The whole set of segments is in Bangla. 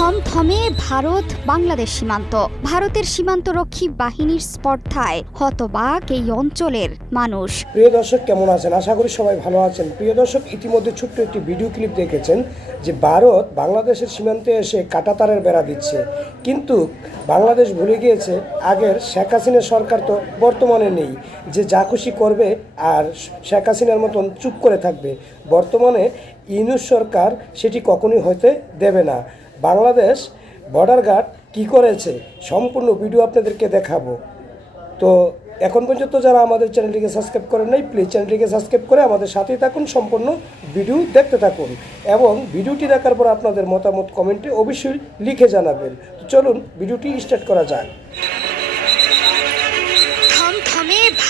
থমথমে ভারত, বাংলাদেশ সীমান্ত। ভারতের সীমান্তরক্ষী বাহিনীর স্পর্ধায় হতবাক এই অঞ্চলের মানুষ। প্রিয় দর্শক, কেমন আছেন? আশা করি সবাই ভালো আছেন। প্রিয় দর্শক, ইতিমধ্যে ছোট্ট একটি ভিডিও ক্লিপ দেখেছেন যে ভারত বাংলাদেশের সীমান্তে এসে কাটাতারের বেড়া দিচ্ছে। কিন্তু বাংলাদেশ ভুলে গিয়েছে, আগের শেখ হাসিনা সরকার তো বর্তমানে নেই। যে যা খুশি করবে আর শেখ হাসিনার মতন চুপ করে থাকবে। বর্তমানে ইউনুস সরকার সেটি কখনোই হতে দেবে না। বাংলাদেশ বর্ডার গার্ড কী করেছে সম্পূর্ণ ভিডিও আপনাদেরকে দেখাবো। তো এখন পর্যন্ত যারা আমাদের চ্যানেলটিকে সাবস্ক্রাইব করেন নাই প্লিজ চ্যানেলটিকে সাবস্ক্রাইব করে আমাদের সাথেই থাকুন, সম্পূর্ণ ভিডিও দেখতে থাকুন এবং ভিডিওটি দেখার পর আপনাদের মতামত কমেন্টে অবশ্যই লিখে জানাবেন। চলুন ভিডিওটি স্টার্ট করা যাক।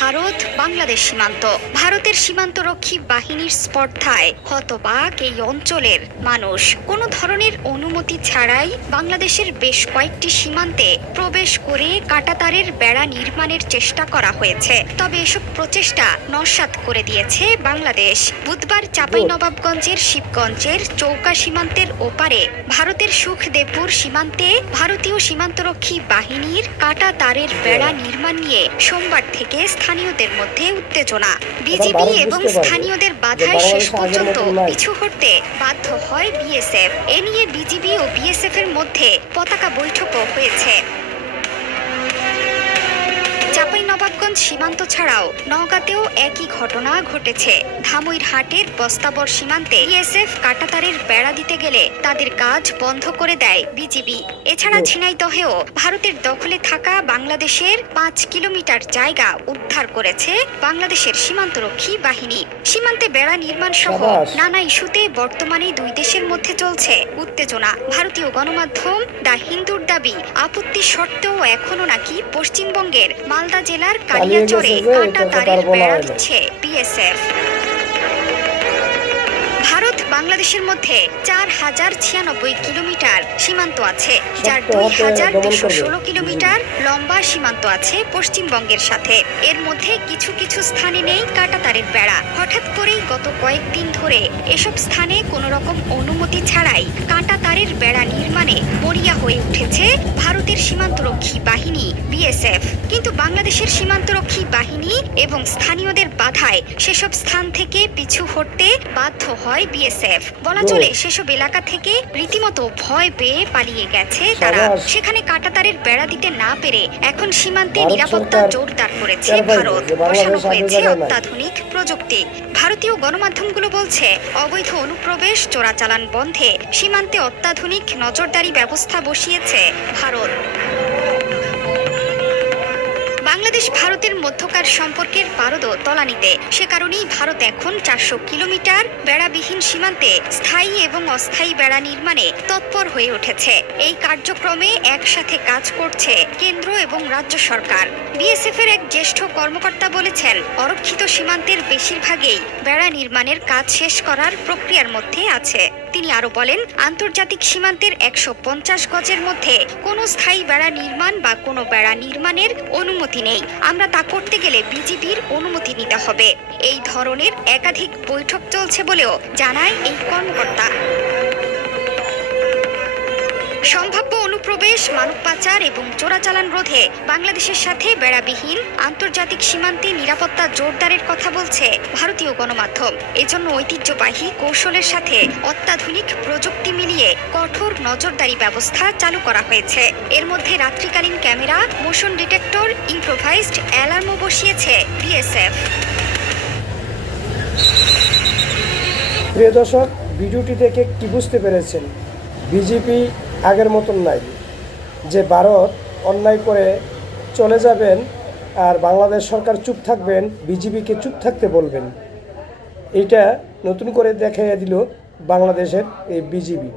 ভারত, বাংলাদেশ সীমান্ত। ভারতের সীমান্তরক্ষী বাহিনীর স্পর্ধায় হতবাক এই অঞ্চলের মানুষ। কোনো ধরনের অনুমতি ছাড়াই বাংলাদেশের বেশ কয়েকটি সীমান্তে প্রবেশ করে কাটাতারের বেড়া নির্মাণের চেষ্টা করা হয়েছে। তবে এসব প্রচেষ্টা নস্যাৎ করে দিয়েছে বাংলাদেশ। বুধবার চাঁপাইনবাবগঞ্জের শিবগঞ্জের চৌকা সীমান্তের ওপারে ভারতের সুখদেবপুর সীমান্তে ভারতীয় সীমান্তরক্ষী বাহিনীর কাটা তারের বেড়া নির্মাণ নিয়ে সোমবার থেকে স্থানীয়দের মধ্যে উত্তেজনা। বিজেপি এবং স্থানীয়দের বাধার বাধায় শেষ পর্যন্ত পিছু হটতে বাধ্য হয় বিএসএফ। এ নিয়ে বিজিবি ও বিএসএফ এর মধ্যে পতাকা বৈঠকও হয়েছে। চাঁপাইনবাবগঞ্জ সীমান্ত ছাড়াও নওগাঁতেও একই ঘটনা ঘটেছে। ধামইরহাটের বস্তাবর সীমান্তে বিএসএফ কাটাতারের বেড়া দিতে গেলে তাদের কাজ বন্ধ করে দেয় বিজিবি। এছাড়া ঝিনাইদহেও ভারতের দখলে থাকা বাংলাদেশের পাঁচ কিলোমিটার জায়গা উদ্ধার করেছে বাংলাদেশের সীমান্তরক্ষী বাহিনী। সীমান্তে বেড়া নির্মাণ সহ নানা ইস্যুতে বর্তমানে দুই দেশের মধ্যে চলছে উত্তেজনা। ভারতীয় গণমাধ্যম দ্য হিন্দুর দাবি আপত্তি সত্ত্বেও এখনও নাকি পশ্চিমবঙ্গের মালদা জেলার কালিয়াচরে কাঁটা তারের বেড়া দিচ্ছে বিএসএফ। বাংলাদেশের মধ্যে চার হাজার ছিয়ানব্বই কিলোমিটার সীমান্ত আছে যার দুই হাজার দুশো ষোলো কিলোমিটার লম্বা সীমান্ত আছে পশ্চিমবঙ্গের সাথে। এর মধ্যে কিছু কিছু স্থানে নেই কাটাতারের বেড়া। হঠাৎ করেই গত কয়েকদিন ধরে এসব স্থানে কোনো রকম অনুমতি ছাড়াই কাঁটা তারের বেড়া নির্মাণে মরিয়া হয়ে উঠেছে ভারতের সীমান্তরক্ষী বাহিনী বিএসএফ। কিন্তু বাংলাদেশের সীমান্তরক্ষী বাহিনী এবং স্থানীয়দের বাধায় সেসব স্থান থেকে পিছু হটতে বাধ্য হয় বিএসএফ। বলা চলে সেসব এলাকা থেকে রীতিমতো ভয় পেয়ে পালিয়ে গেছে তারা। সেখানে কাঁটাতারের বেড়া দিতে না পেরে এখন সীমান্তে নিরাপত্তা জোরদার করেছে ভারত। বসানো হয়েছে অত্যাধুনিক প্রযুক্তি। ভারতীয় গণমাধ্যমগুলো বলছে অবৈধ অনুপ্রবেশ চোরাচালান বন্ধে সীমান্তে অত্যাধুনিক নজরদারি ব্যবস্থা বসিয়েছে ভারত। বাংলাদেশ ভারতের মধ্যকার সম্পর্কের পারদ তলানিতে। সে কারণেই ভারত এখন চারশো কিলোমিটার বেড়াবিহীন সীমান্তে স্থায়ী এবং অস্থায়ী বেড়া নির্মাণে তৎপর হয়ে উঠেছে। এই কার্যক্রমে একসাথে কাজ করছে কেন্দ্র এবং রাজ্য সরকার। বিএসএফ এর এক জ্যেষ্ঠ কর্মকর্তা বলেছেন, অরক্ষিত সীমান্তের বেশিরভাগেই বেড়া নির্মাণের কাজ শেষ করার প্রক্রিয়ার মধ্যে আছে। তিনি আরও বলেন, আন্তর্জাতিক সীমান্তের একশো পঞ্চাশ গজের মধ্যে কোনো স্থায়ী বেড়া নির্মাণ বা কোনো বেড়া নির্মাণের অনুমতি নেই। আমরা তা করতে গেলে বিজেপির অনুমতি নিতে হবে। এই ধরনের একাধিক বৈঠক চলছে বলেও জানায় এই কর্মকর্তা। সম্ভাব্য অনুপ্রবেশ, মানব পাচার এবং চোরাচালান রোধে বাংলাদেশের সাথে বেড়াবিহীন আন্তর্জাতিক সীমান্তে নিরাপত্তা জোরদারের কথা বলছে ভারতীয় গণমাধ্যম। এজন্য ঐতিহ্যবাহী কৌশলের সাথে অত্যাধুনিক প্রযুক্তি মিলিয়ে কঠোর নজরদারি ব্যবস্থা চালু করা হয়েছে। এর মধ্যে রাত্রিকালীন ক্যামেরা, মোশন ডিটেক্টর, ইম্প্রোভাইজড অ্যালার্মও বসিয়েছে বিএসএফ। প্রিয় দর্শক, ভিডিওটি দেখে কি বুঝতে পেরেছেন? বিজেপি আগের মতন নাই, যে ভারত অন্যায় করে চলে যাবেন আর বাংলাদেশ সরকার চুপ থাকবেন, বিজেপিকে চুপ থাকতে বলবেন। এটা নতুন করে দেখাইয়া দিল বাংলাদেশের এই বিজিবি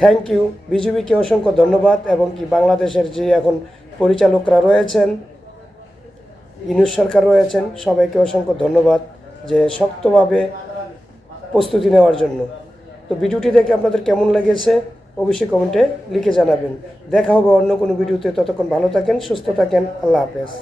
থ্যাংক ইউ বিজেপিকে অসংখ্য ধন্যবাদ এবং কি বাংলাদেশের যে এখন পরিচালকরা রয়েছেন, ইনুস সরকার রয়েছেন, সবাইকে অসংখ্য ধন্যবাদ যে শক্তভাবে প্রস্তুতি নেওয়ার জন্য। তো ভিডিওটি দেখে আপনাদের কেমন লেগেছে? অবশ্যই কমেন্টে লিখে জানাবেন। দেখা হবে অন্য কোনো ভিডিওতে। ততক্ষণ ভালো থাকেন, সুস্থ থাকেন। আল্লাহ হাফেজ।